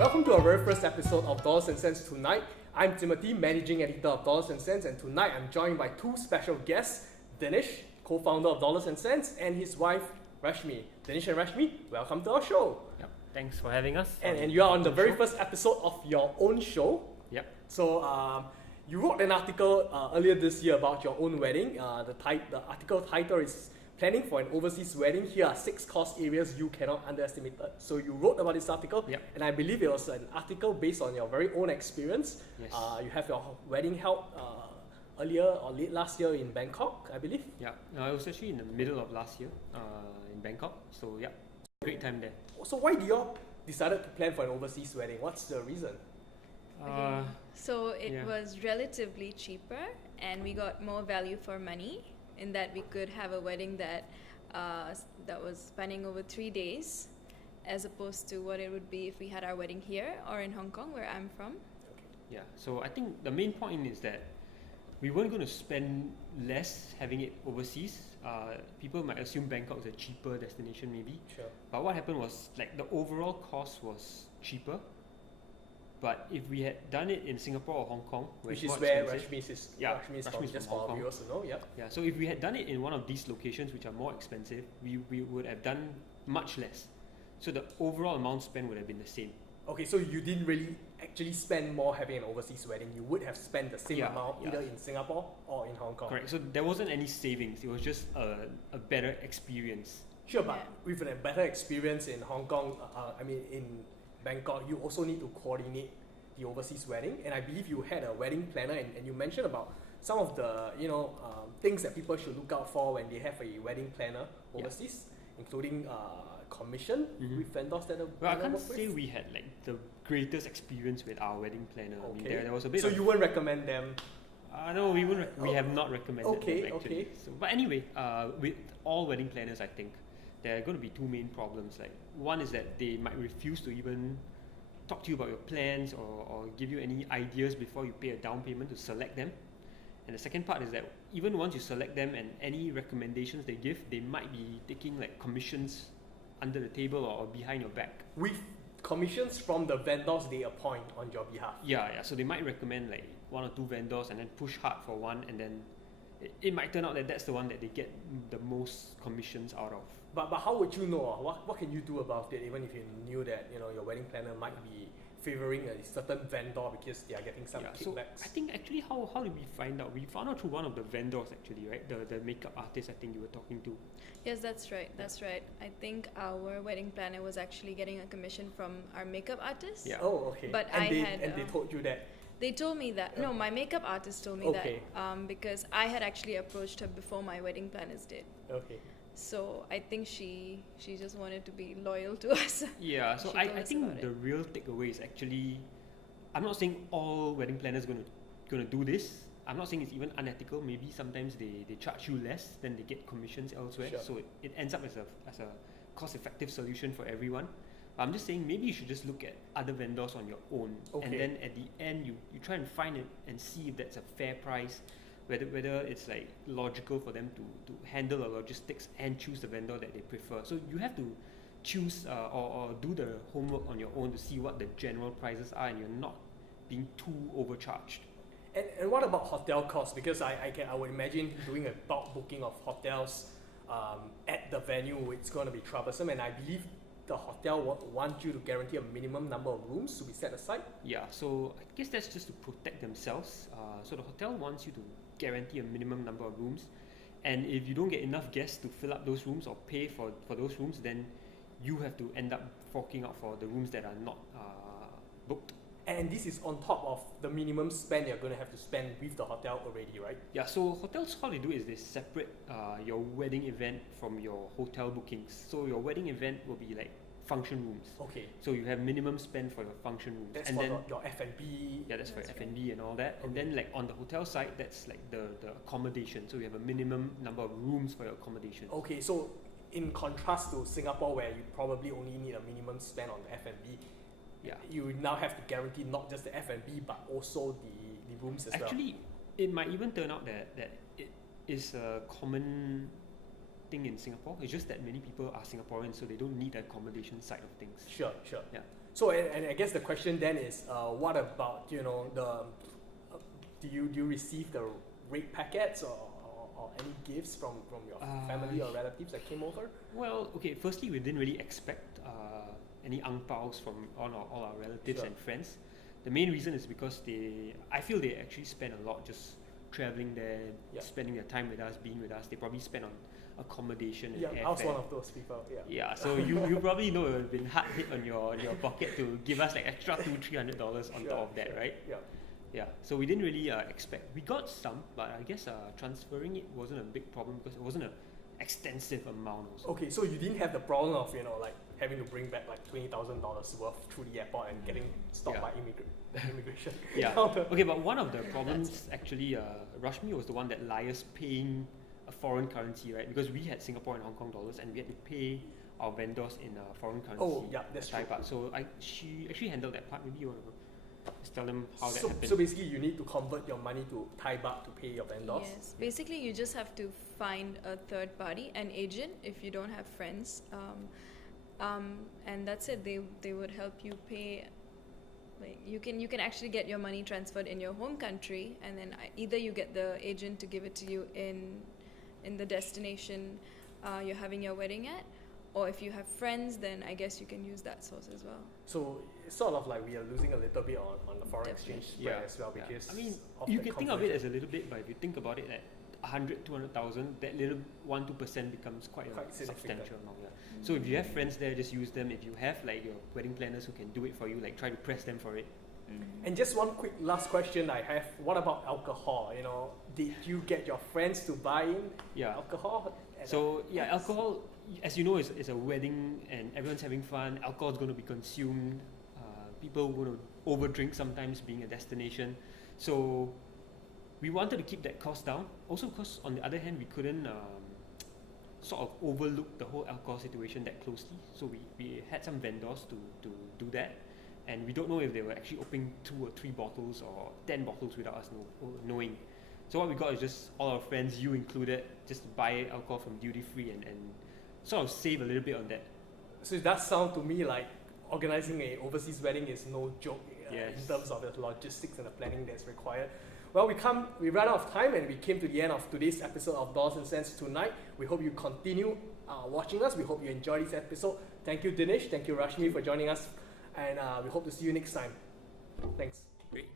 Welcome to our very first episode of Dollars and Sense Tonight. I'm Timothy, Managing Editor of Dollars and Sense, and tonight I'm joined by two special guests, Dinesh, co-founder of Dollars and Sense, and his wife, Rashmi. Dinesh and Rashmi, welcome to our show. Yep. Thanks for having us. And you are on the very first episode of your own show. Yep. So you wrote an article earlier this year about your own wedding. The article title is Planning for an Overseas Wedding. Here are 6 cost areas you cannot underestimate. So you wrote about this article, Yep. and I believe it was an article based on your very own experience. Yes. You have your wedding held earlier or late last year in Bangkok, I believe. Yeah. No, I was actually in the middle of last year in Bangkok. So yeah, great time there. So why did you all decided to plan for an overseas wedding? What's the reason? Okay. So it yeah. was relatively cheaper, and we got more value for money in that we could have a wedding that was spanning over 3 days, as opposed to what it would be if we had our wedding here or in Hong Kong, where I'm from. Yeah. So I think the main point is that we weren't going to spend less having it overseas. People might assume Bangkok is a cheaper destination, maybe. Sure. But what happened was like the overall cost was cheaper. But if we had done it in Singapore or Hong Kong, Which it's is more where expensive- Rashmi is, Yeah, Rashmi is Rashmi's from, from just Hong for our Kong. viewers to know, yep. Yeah, so if we had done it in one of these locations which are more expensive, we would have done much less. So the overall amount spent would have been the same. Okay, so you didn't really actually spend more having an overseas wedding. You would have spent the same Yeah, amount yeah. either in Singapore or in Hong Kong. Correct. So there wasn't any savings. It was just a better experience. Sure, but Yeah. with a better experience in Hong Kong, in Bangkok, you also need to coordinate the overseas wedding. And I believe you had a wedding planner, and you mentioned about some of the things that people should look out for when they have a wedding planner Yeah. overseas, including commission Mhm. with vendors that are Well, I can't say we had like the greatest experience with our wedding planner. I mean, Okay. there was a bit So of... you wouldn't recommend them? No, we wouldn't. We have not recommended Okay, them actually. okay. So, but anyway, with all wedding planners, I think there are going to be 2 main problems. Like one is that they might refuse to even talk to you about your plans or give you any ideas before you pay a down payment to select them. And the second part is that even once you select them and any recommendations they give, they might be taking like commissions under the table or behind your back. With commissions from the vendors they appoint on your behalf. Yeah. So they might recommend like 1 or 2 vendors and then push hard for one, and then it might turn out that that's the one that they get the most commissions out of. But how would you know? What can you do about it, even if you knew that your wedding planner might be favoring a certain vendor because they are getting some So kickbacks? I think actually how did we find out? We found out through one of the vendors actually, right? The makeup artist I think you were talking to. Yes, that's right. That's right. I think our wedding planner was actually getting a commission from our makeup artist. Yeah. Oh, okay. But and I they, had, and they told you that. They told me that. No, my makeup artist told me Okay. that because I had actually approached her before my wedding planners did. Okay. So I think she just wanted to be loyal to us. Yeah, so She I told us think about the it. real takeaway is actually, I'm not saying all wedding planners gonna do this. I'm not saying it's even unethical. Maybe sometimes they charge you less, then they get commissions elsewhere. Sure. So it ends up as a cost-effective solution for everyone. I'm just saying maybe you should just look at other vendors on your own, Okay. and then at the end you try and find it and see if that's a fair price, whether it's like logical for them to handle the logistics and choose the vendor that they prefer. So you have to choose or do the homework on your own to see what the general prices are, and you're not being too overcharged. And what about hotel costs? Because I would imagine doing a bulk booking of hotels at the venue, it's going to be troublesome, and I believe the hotel want you to guarantee a minimum number of rooms to be set aside. Yeah, so I guess that's just to protect themselves. So the hotel wants you to guarantee a minimum number of rooms, and if you don't get enough guests to fill up those rooms or pay for those rooms, then you have to end up forking out for the rooms that are not booked. And this is on top of the minimum spend you're going to have to spend with the hotel already, right? Yeah, so hotels, how they do is they separate your wedding event from your hotel bookings. So your wedding event will be like function rooms. Okay. So you have minimum spend for your function rooms. That's and for then your F&B. yeah, that's for That's F&B and all that. And Okay. then like on the hotel side, that's like the accommodation. So you have a minimum number of rooms for your accommodation. Okay, so in contrast to Singapore, where you probably only need a minimum spend on the F&B, Yeah. you now have to guarantee not just the F&B but also the rooms as well. Actually, it might even turn out that it is a common thing in Singapore. It's just that many people are Singaporeans, so they don't need the accommodation side of things. Sure. Yeah. So and I guess the question then is, what about the do you receive the rate packets or any gifts from your family or relatives that came over? Well, okay, firstly, we didn't really expect any ang paos from all our relatives and friends. The main reason is because I feel they actually spend a lot just traveling there, spending their time with us, being with us. They probably spend on accommodation and airfare. I was one of those people. Yeah, so you probably know it would have been hard hit on your pocket to give us like extra $200-300 on top of that, right? Yeah, so we didn't really expect. We got some, but I guess transferring it wasn't a big problem because it wasn't an extensive amount also. Okay, so you didn't have the problem of like having to bring back like $20,000 worth through the airport and getting stopped by immigration. Yeah. Okay, but one of the problems actually, Rashmi was the one that liaised paying a foreign currency, right? Because we had Singapore and Hong Kong dollars, and we had to pay our vendors in foreign currency. Oh, yeah, that's true. Baht. So she actually handled that part. Maybe you want to just tell them how that happened. So basically, you need to convert your money to Thai baht to pay your vendors. Yes, basically you just have to find a third party, an agent, if you don't have friends, and that's it. They would help you pay. Like you can actually get your money transferred in your home country, and then either you get the agent to give it to you in the destination you're having your wedding at, or if you have friends, then I guess you can use that source as well. So it's sort of like we are losing a little bit on the foreign exchange spread as well, because I mean, you can think of it as a little bit, but if you think about it at 100,000-200,000, that little 1-2% becomes quite a substantial amount. So if you have friends there, just use them. If you have like your wedding planners who can do it for you, like try to press them for it. And just one quick last question I have: what about alcohol? Did you get your friends to buy in alcohol? So alcohol, as you know, is a wedding and everyone's having fun. Alcohol is going to be consumed. People are going to overdrink sometimes, being a destination. So we wanted to keep that cost down. Also, because on the other hand, we couldn't sort of overlook the whole alcohol situation that closely. So we had some vendors to do that. And we don't know if they were actually opening 2 or 3 bottles or 10 bottles without us knowing. So what we got is just all our friends, you included, just buy alcohol from duty free and sort of save a little bit on that. So it does sound to me like organizing an overseas wedding is no joke in terms of the logistics and the planning that's required. Well, we ran out of time and we came to the end of today's episode of Dollars and Sense Tonight. We hope you continue watching us. We hope you enjoyed this episode. Thank you, Dinesh. Thank you, Rashmi, for joining us. And we hope to see you next time. Thanks. Great.